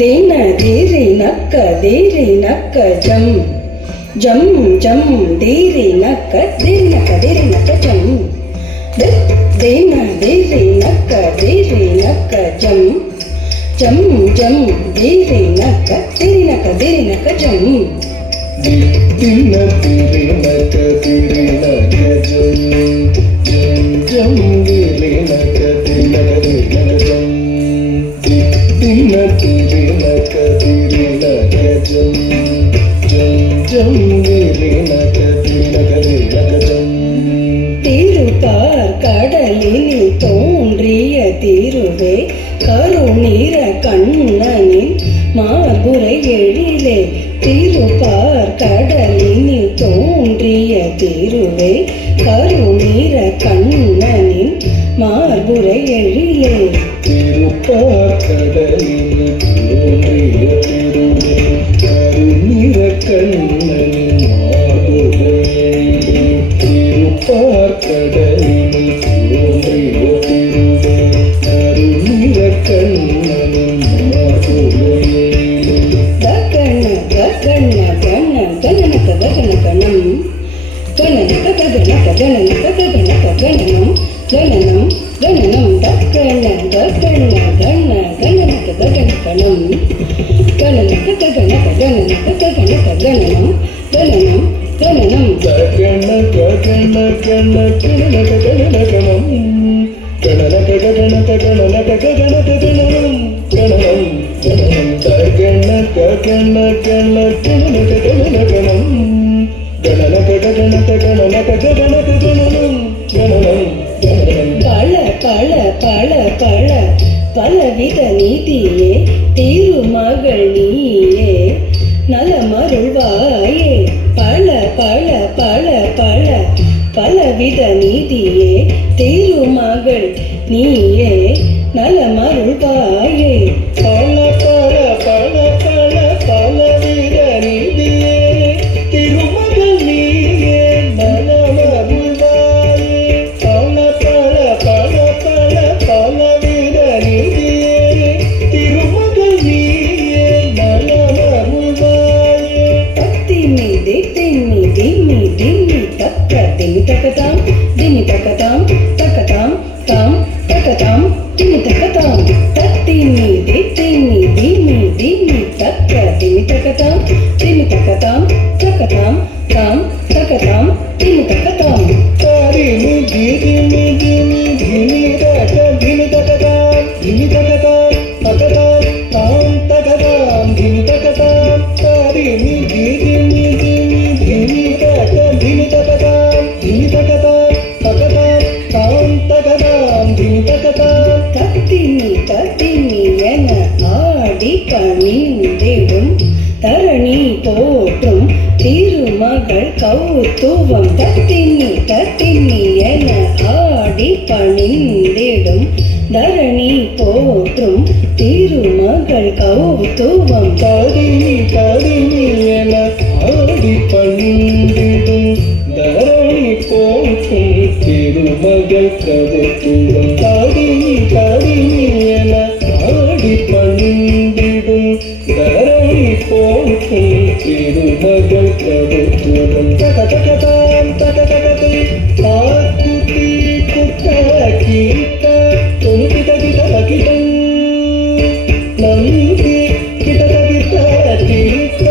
ದೇನ ದೇರಿ ನಕ್ಕ ಜಂ ಜಂ ಜಂ ದೇರಿ ನಕ್ಕ ಜಂ ದೇನ ದೇರಿ ನಕ್ಕ ಜಂ ಜಂ ಜಂ ದೇರಿ ನಕ್ಕ ಜಂ ದಿನ ದೇರಿ ನಕ್ಕ ಜಂ ಜಂ ಜಂ ದೇರಿ ನಕ್ಕ ಜಂ ದಿನ ದೇರಿ ನಕ್ಕ ಜಂ ಜಂ ಜಂ ದೇರಿ ನಕ್ಕ ಜಂ திருப்பார் கடலில் தோன்றிய திருவே கருநீர கண்ணனின் மார்புரை எழிலே திருப்பார் கடலில் தோன்றிய திருவே கருநீர கண்ணனின் மார்புரை எழிலே திருப்பார் கடலில் தோன்றிய திருவே கருநீர கண்ணனின் மார்புரை எழிலே திருப்பார் கடலில் தோன்றிய திருவே கருநீர கண்ணனின் மார்புரை எழிலே கண கணனம் கணனக கணனம் கணனம் கணனம் தக்கண கணனக கணனம் கணனக கணனம் கணனம் கணனம் பலவித நீதியே திருமகள் நீயே நலமருள்வாயே பலவித நீதியே திருமகள் நீயே நலமருள்வாயே பலவித நீதியே திருமகள் நீயே நலமருள்வாயே பலவித நீதியே திருமகள் நீயே நலமருள்வாயே திம்மி தக்க திம்மி தக்கதாம் தாம் தக்கதாம் திம்மி தக்கதாம் திம்மி தக்க திம்மி தக்கதாம் தக்கதாம் தாம் தக்கதாம் திம்மி தக்கதாம் தாரிமி திமி தக்கதாம் தக்கதாம் தாம் தக்கதாம் திமி தக்கதாம் தாரிமி திமி தக்கதாம் தக்கதாம் தாம் தக்கதாம் திமி தக்கதாம் தத்தினி என ஆடி பணிந்திடும் தரணி போற்றும் திருமகள் கௌத்துவம் தத்தினி என ஆடி பணிந்திடும் தரணி போற்றும் திருமகள் கௌத்துவம் தடினி என ஆடி பணிந்திடும் தரணி போற்றும் திருமகள் கௌத்துவம் தடினி என ஆடி பணிந்திடும் தரணி போற்றும் திருமகள் கௌத்துவம் தகதகதாம் தகதகதை தாக்குதி குத்தகீத தொழுகிதகிதகிதம் நந்தி கிதகிதகித